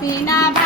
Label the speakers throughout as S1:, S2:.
S1: Latina.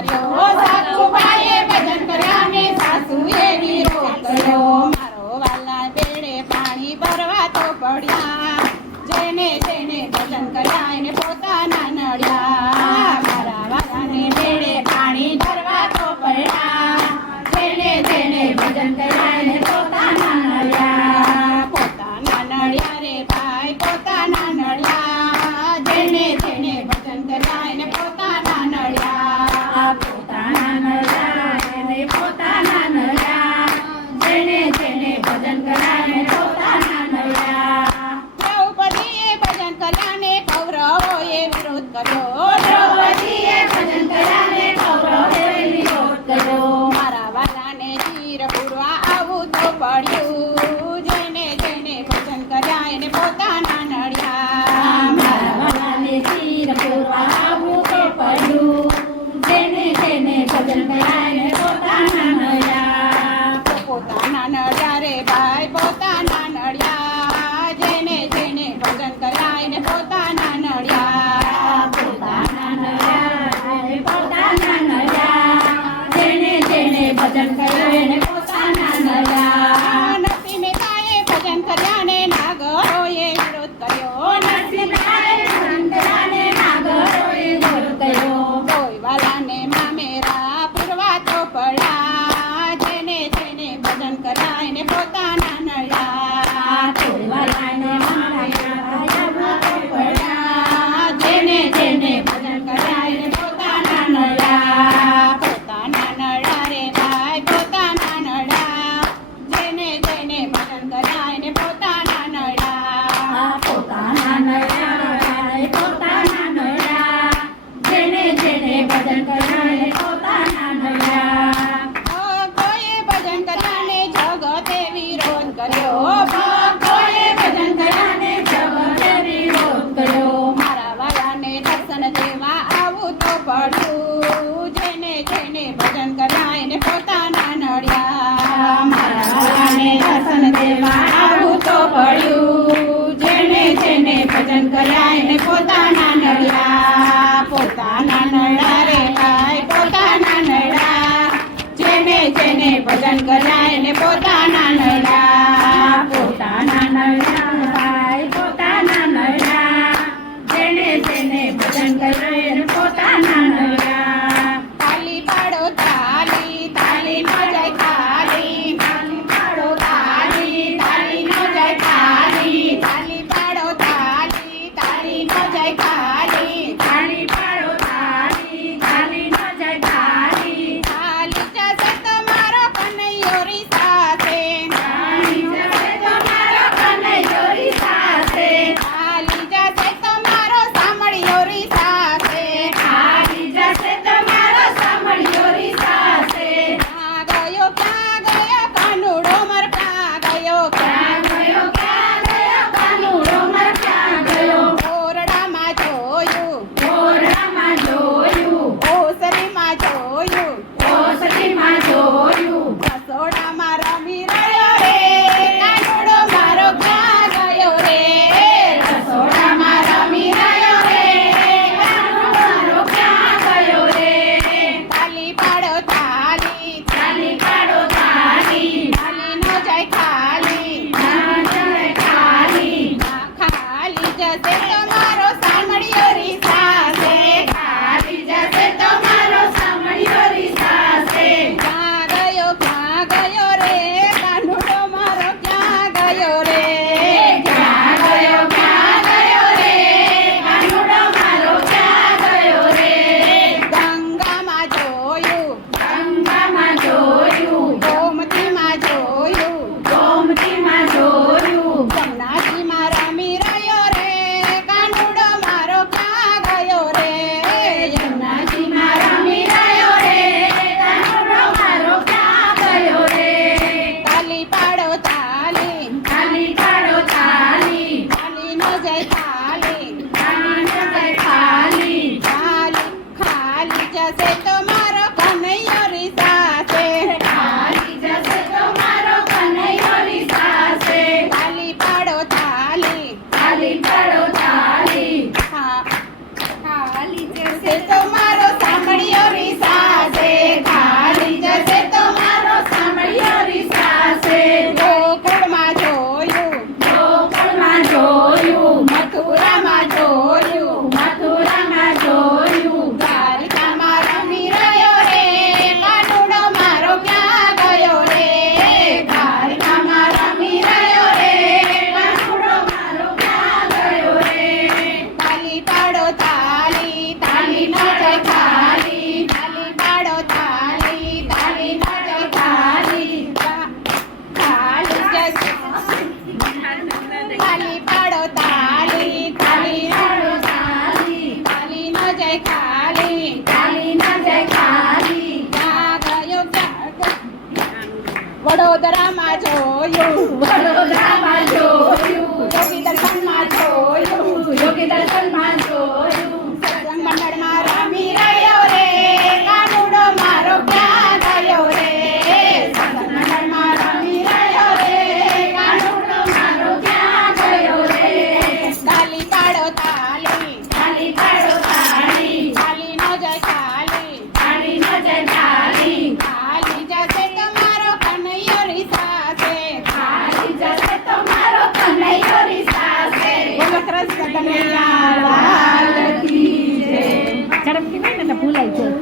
S1: કર્યો
S2: સાસુ ભાઈએ ભજન કર્યા
S1: ને સાસુએ વિરોધ કર્યો મારો વાલા પેડે પાણી ભરવા તો પડ્યા જેને જેને ભજન કર્યા, એને પોતાના નડ્યા. yo yo.
S2: Yo yo yo